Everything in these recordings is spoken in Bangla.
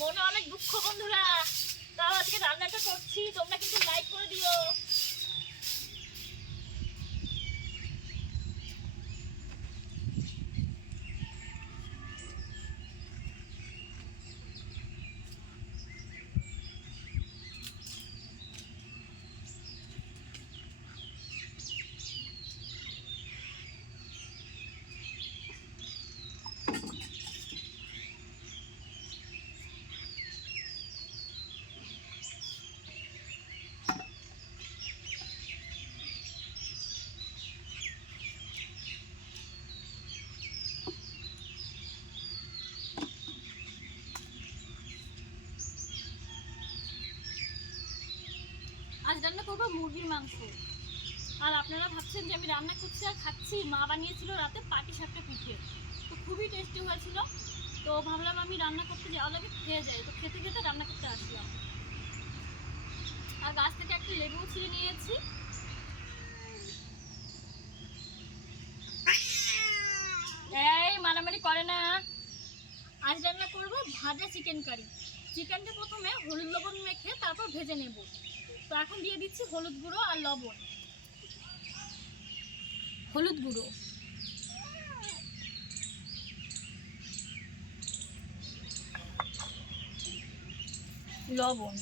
মনে অনেক দুঃখ বন্ধুরা। তাও আজকে রান্নাটা করছি তোমরা কিন্তু লাইক করে দিও আজ রান্না করব মুরগির মাংস। আর আপনারা ভাবছেন যে আমি রান্না করছি আর খাচ্ছি, মা বানিয়েছিল রাতে পাটি শাকটা পিঠে তো খুবই টেস্টি হয়েছিল। তো ভাবলাম আমি রান্না করতে যাওয়া লাগে খেয়ে যাই। তো খেতে খেতে রান্না করতে আসলাম আর গাছ থেকে একটা লেবু ছিঁড়ে নিয়েছি। এই মারামারি করে না। আজ রান্না করব ভাজা চিকেন কারি চিকেনটা প্রথমে হলুদ লবণ মেখে তারপর ভেজে নেব। তো এখন দিয়ে দিচ্ছি হলুদ গুঁড়ো আর লবণ। হলুদ গুঁড়ো? লবণ।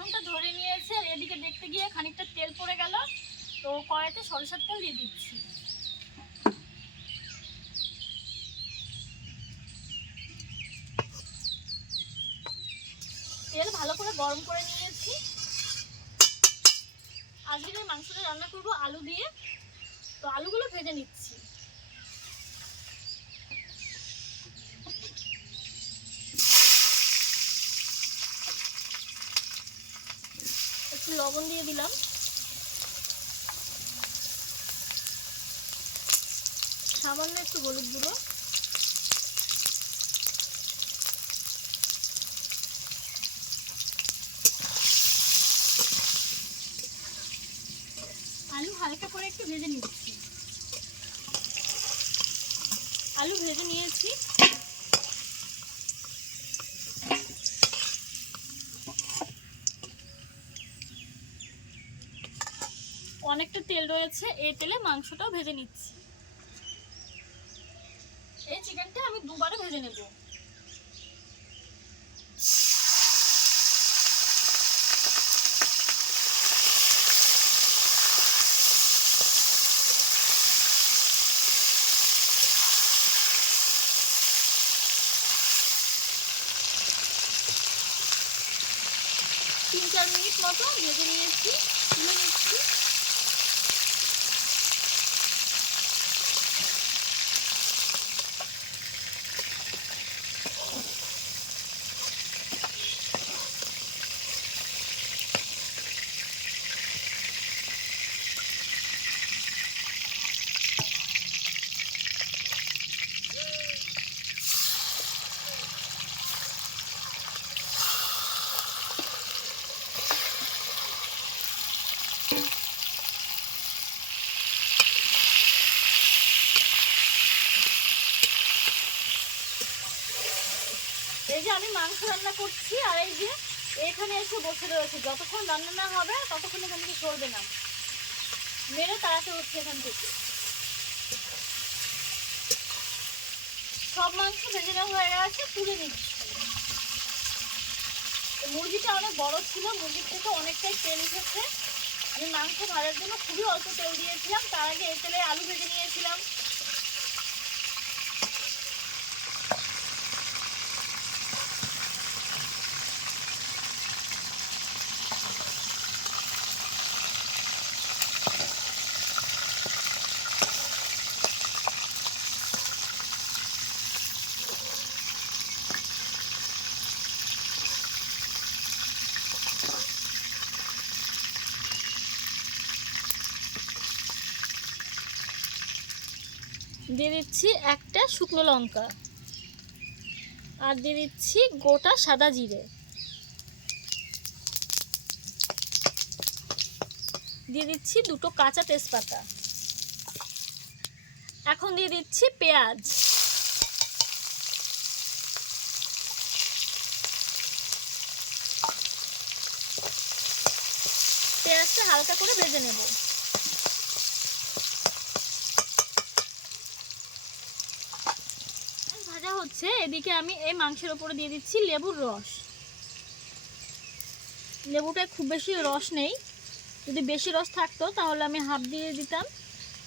ফোড়নটা ধরে নিয়েছে, আর এদিকে দেখতে গিয়ে খানিকটা তেল পড়ে গেল। তো কড়াইতে সরষের তেল দিয়ে দিচ্ছি। তেল ভালো করে গরম করে নিয়েছি। আজকের এই মাংসটা রান্না করব আলু দিয়ে। তো আলুগুলো ভেজে নিচ্ছি। লবণ দিয়ে দিলাম। সামান্য একটু হলুদ গুঁড়ো। আলু হালকা করে একটু ভেজে নিচ্ছি। আলু ভেজে নিয়েছি। অনেকটা তেল রয়েছে, এই তেলে মাংসটাও ভেজে নিচ্ছি। এই চিকেনটা আমি দুবারে ভেজে নেব। তিন চার মিনিট মতো ভেজে নিয়েছি, তুলে নিচ্ছি এই যে আমি মাংস রান্না করছি আর এই যে এখানে এসে বসে রয়েছে। যতক্ষণ রান্না না হবে, ততক্ষণ এখান থেকে সরবে না। মেরে তাড়াতে উঠছে এখান থেকে। সব মাংস ভেজে নেওয়া হয়ে গেছে, তুলে নিচ্ছি। মুরগিটা অনেক বড় ছিল, মুরগির থেকে অনেকটাই তেল উঠেছে। আমি মাংস ভাজার জন্য খুবই অল্প তেল দিয়েছিলাম, তার আগে এই তেলে আলু ভেজে নিয়েছিলাম। দিয়ে দিচ্ছি একটা শুকনো লঙ্কা। আর দিয়ে দিচ্ছি গোটা সাদা জিরে। দিয়ে দিচ্ছি দুটো কাঁচা তেজপাতা। এখন দিয়ে দিচ্ছি পেঁয়াজ। পেঁয়াজটা হালকা করে ভেজে নেব পেঁয়াজ ভাজা হচ্ছে, এদিকে আমি এই মাংসের ওপরে দিয়ে দিচ্ছি লেবুর রস। লেবুটায় খুব বেশি রস নেই। যদি বেশি রস থাকতো, তাহলে আমি হাফ দিয়ে দিতাম।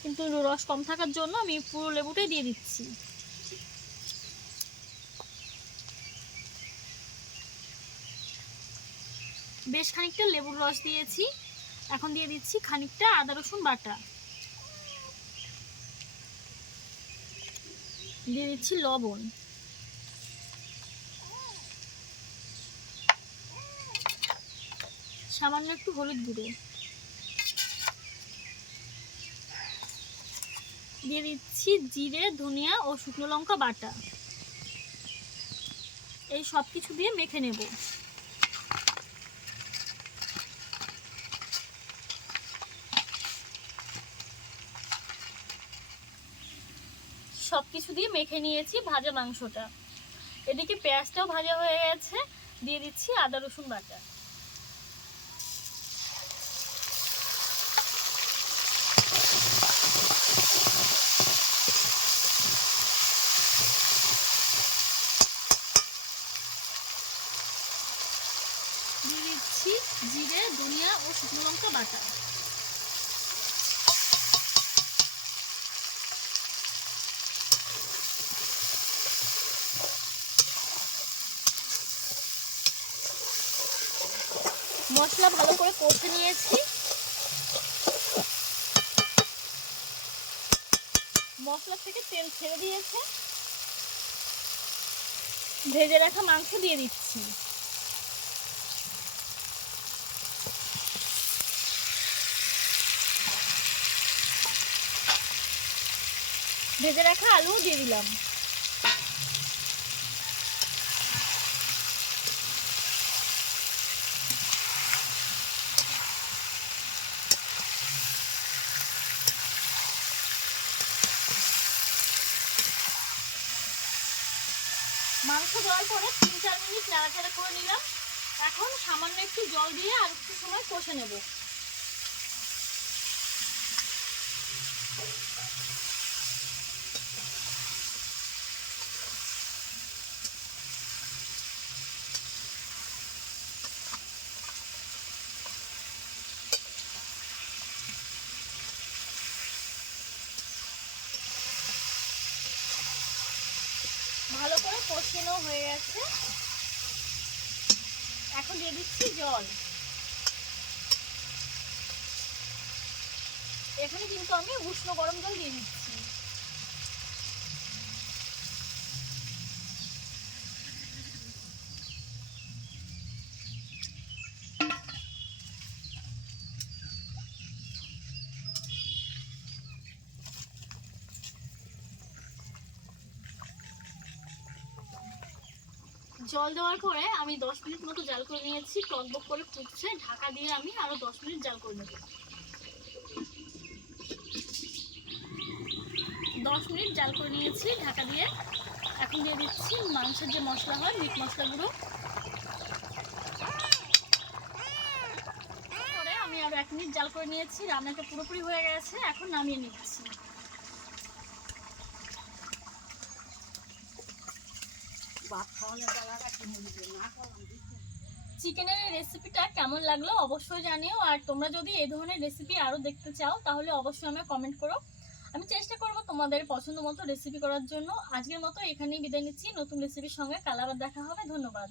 কিন্তু রস কম থাকার জন্য আমি পুরো লেবুটাই দিয়ে দিচ্ছি। বেশ খানিকটা লেবুর রস দিয়েছি। এখন দিয়ে দিচ্ছি খানিকটা আদা, রসুন বাটা। দিয়ে দিচ্ছি লবণ। সামান্য একটু হলুদ গুঁড়ো। দিয়ে দিচ্ছি জিরে, ধনিয়া ও শুকনো লঙ্কা বাটা। এই সব কিছু দিয়ে মেখে নেব। সব কিছু দিয়ে মেখে নিয়েছি ভাজা মাংসটা। এদিকে পেঁয়াজটাও ভাজা হয়ে গেছে। দিয়ে দিচ্ছি আদা রসুন বাটা দিয়ে দিচ্ছি জিরে ধনিয়া ও শুকনো লঙ্কা বাটা। মশলা ভালো করে কষে নিয়েছি। মশলা থেকে তেল ছেড়ে দিয়েছে। ভেজে রাখা মাংস দিয়ে দিচ্ছি। ভেজে রাখা আলুও দিয়ে দিলাম। মাংস দেওয়ার পরে তিন চার মিনিট নাড়াচাড়া করে নিলাম। এখন সামান্য একটু জল দিয়ে আর একটু সময় কষে নেব ভালো করে কষানো হয়ে গেছে। এখন দিয়ে দিচ্ছি জল। এখানে কিন্তু আমি উষ্ণ গরম জল দিয়ে দিচ্ছি। জল দেওয়ার পরে আমি দশ মিনিট মতো জাল করে নিয়েছি টকবক করে ফুটছে, ঢাকা দিয়ে আমি আরও দশ মিনিট জাল করে নেব। দশ মিনিট জাল করে নিয়েছি, ঢাকা দিয়ে। এখন দিয়ে দিচ্ছি মাংসের যে মশলা হয়, মিট মশলা পরে আমি আরও এক মিনিট জাল করে নিয়েছি, রান্নাটা পুরোপুরি হয়ে গেছে, এখন নামিয়ে নিচ্ছি। চিকেনের রেসিপিটা কেমন লাগল অবশ্যই জানিও, আর তোমরা যদি এই ধরনের রেসিপি আরও দেখতে চাও, তাহলে অবশ্যই আমাকে কমেন্ট করো। আমি চেষ্টা করব তোমাদের পছন্দ মতো রেসিপি করার জন্য। আজকের মতো এখানেই বিদায় নিচ্ছি। নতুন রেসিপির সঙ্গে কাল আবার দেখা হবে। ধন্যবাদ।